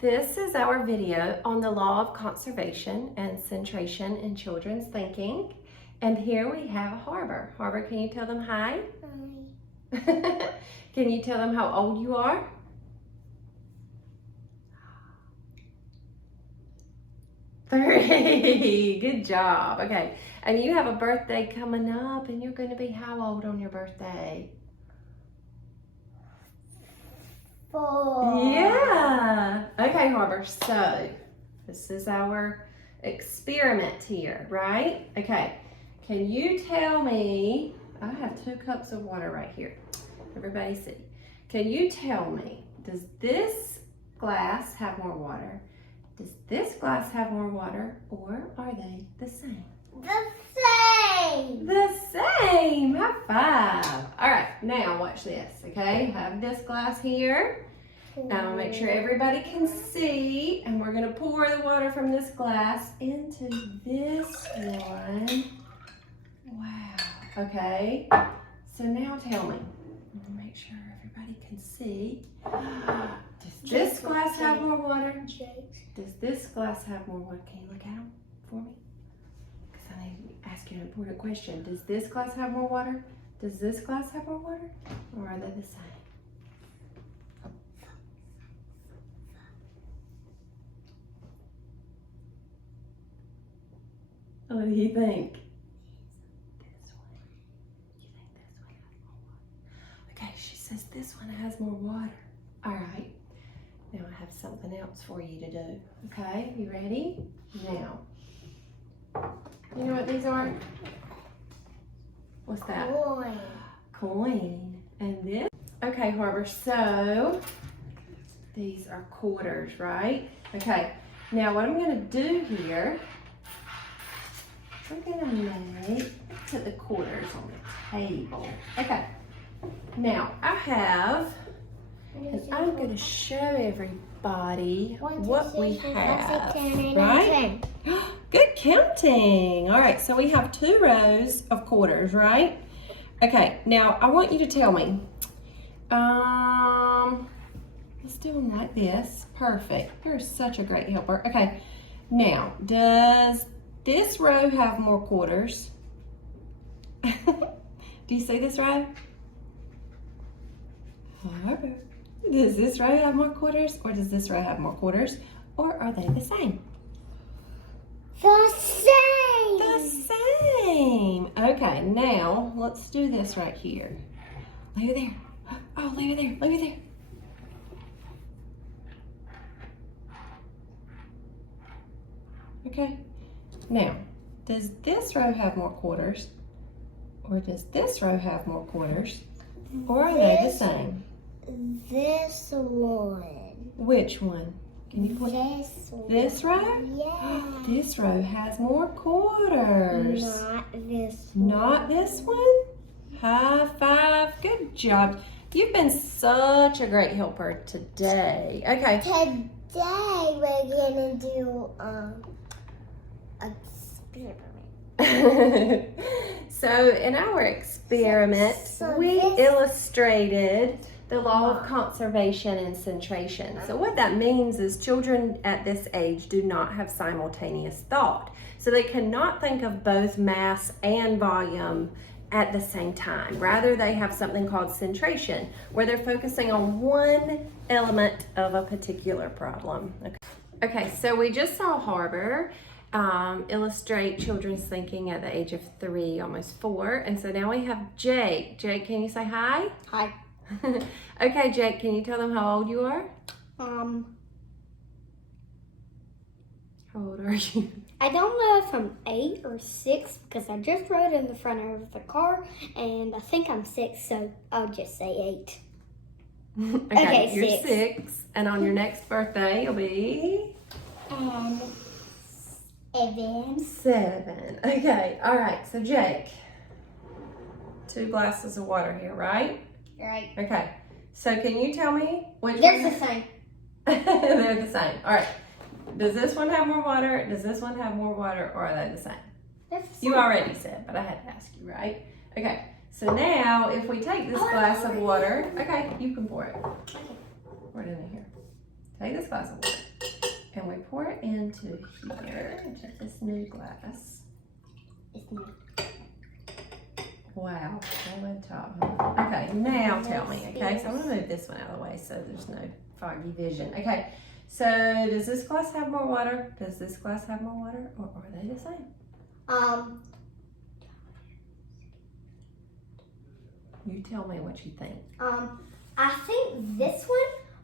This is our video on the law of conservation and centration in children's thinking. And here we have Harbor. Harbor, can you tell them hi? Hi. Can you tell them how old you are? 3. Good job. Okay. And you have a birthday coming up, and you're going to be how old on your birthday? 4. Yeah. Okay, Harbor. So this is our experiment here, right? Okay. Can you tell me, I have 2 cups of water right here. Everybody see. Can you tell me, does this glass have more water? Does this glass have more water, or are they the same? The same. The same. High five. All right, now watch this, okay? Have this glass here. Now make sure everybody can see, and we're gonna pour the water from this glass into this one. Wow, okay. So now tell me, make sure everybody can see. Does this glass have more water? Does this glass have more water? Can you look at them for me? Because I need to ask you an important question. Does this glass have more water? Does this glass have more water? Or are they the same? What do you think? This one. You think this one has more water? Okay, she says this one has more water. All right. Now I have something else for you to do. Okay, you ready? Now, you know what these are? What's that? Coin. Coin. And this? Okay, Harbor, so these are quarters, right? Okay, now what I'm gonna do here, I'm gonna put the quarters on the table. Okay, now I have, and I'm going to show everybody what we have, right? Good counting. All right, so we have 2 rows of quarters, right? Okay, now I want you to tell me, let's do them like this. Perfect. You're such a great helper. Okay, now, does this row have more quarters? Do you see this row? Harbor. Does this row have more quarters, or does this row have more quarters, or are they the same? The same. The same. Okay, now let's do this right here. Leave it there. Oh, leave it there. Leave it there. Okay. Now, does this row have more quarters, or does this row have more quarters, or are they the same? This one. Which one? Can you point? This one. This row? Yeah. This row has more quarters. Not this one. Not this one? High five. Good job. You've been such a great helper today. Okay. Today we're gonna do experiment. So in our experiment, we illustrated the law of conservation and centration. So what that means is children at this age do not have simultaneous thought. So they cannot think of both mass and volume at the same time. Rather, they have something called centration, where they're focusing on one element of a particular problem. Okay, so we just saw Harbor illustrate children's thinking at the age of 3, almost 4. And so now we have Jake. Jake, can you say hi? Hi. Okay, Jake, can you tell them how old you are? How old are you? I don't know if I'm 8 or 6 because I just rode in the front of the car, and I think I'm 6, so I'll just say 8. Okay, you're 6. 6, and on your next birthday you'll be 7. 7. Okay, all right. So Jake, 2 glasses of water here, right? Right. Okay. So can you tell me which They're one? the same. They're the same. All right. Does this one have more water? Does this one have more water, or are they the same? They're the same. You already said, but I had to ask you, right? Okay. So now, if we take this glass of water, okay, you can pour it. Pour it in here. Take this glass of water. and we pour it into here, into this new glass. It's new. Wow, solid top. Huh? Okay, now tell me, okay? So I'm gonna move this one out of the way so there's no foggy vision. Okay, so does this glass have more water? Does this glass have more water, or are they the same? You tell me what you think. I think this one,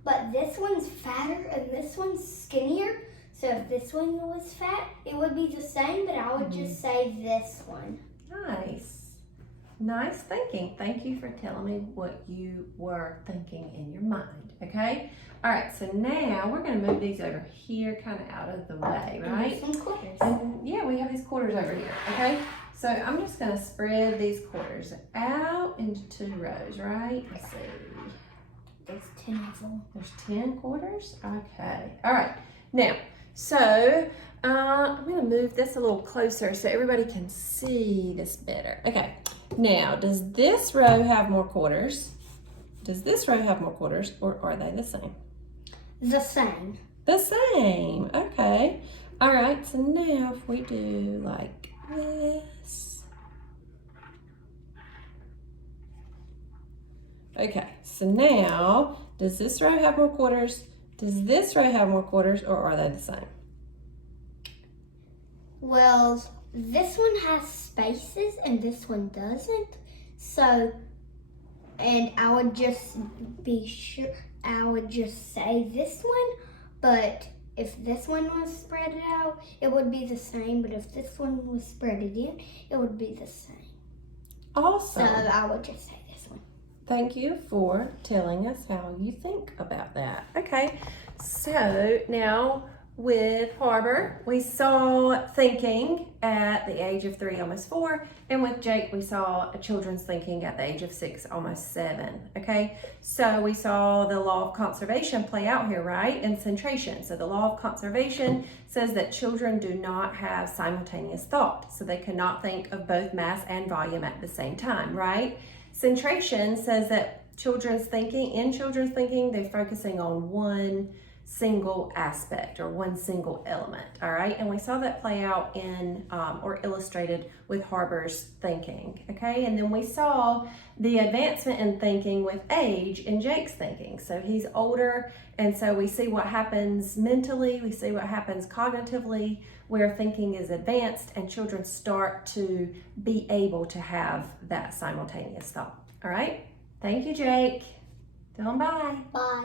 but this one's fatter and this one's skinnier. So if this one was fat, it would be the same, but I would just say this one. Nice. Nice thinking. Thank you for telling me what you were thinking in your mind, okay? All right, so now we're gonna move these over here, kind of out of the way, right? And some quarters. And yeah, we have these quarters over here, okay? So I'm just gonna spread these quarters out into 2 rows, right? Let's see. There's 10 of them. There's 10 quarters? Okay. All right. Now, so I'm gonna move this a little closer so everybody can see this better. Okay. Now, does this row have more quarters? Does this row have more quarters, or are they the same? The same. The same. Okay. All right. So now if we do like this. Okay. So now, does this row have more quarters? Does this row have more quarters, or are they the same? Well, this one has spaces and this one doesn't. So, and I would just be sure, I would just say this one, but if this one was spread out, it would be the same, but if this one was spread in, it would be the same. Awesome. So I would just say this one. Thank you for telling us how you think about that. Okay, so now with Harbor, we saw thinking at the age of 3, almost 4, and with Jake, we saw a children's thinking at the age of 6, almost 7. Okay, so we saw the law of conservation play out here, right? In Centration. So the law of conservation says that children do not have simultaneous thought, so they cannot think of both mass and volume at the same time, right? Centration says that children's thinking, they're focusing on one single aspect or one single element, all right? And we saw that play out in, or illustrated with Harbor's thinking, okay? And then we saw the advancement in thinking with age in Jake's thinking. So he's older, and so we see what happens mentally, we see what happens cognitively, where thinking is advanced and children start to be able to have that simultaneous thought, all right? Thank you, Jake. Tell them bye. Bye.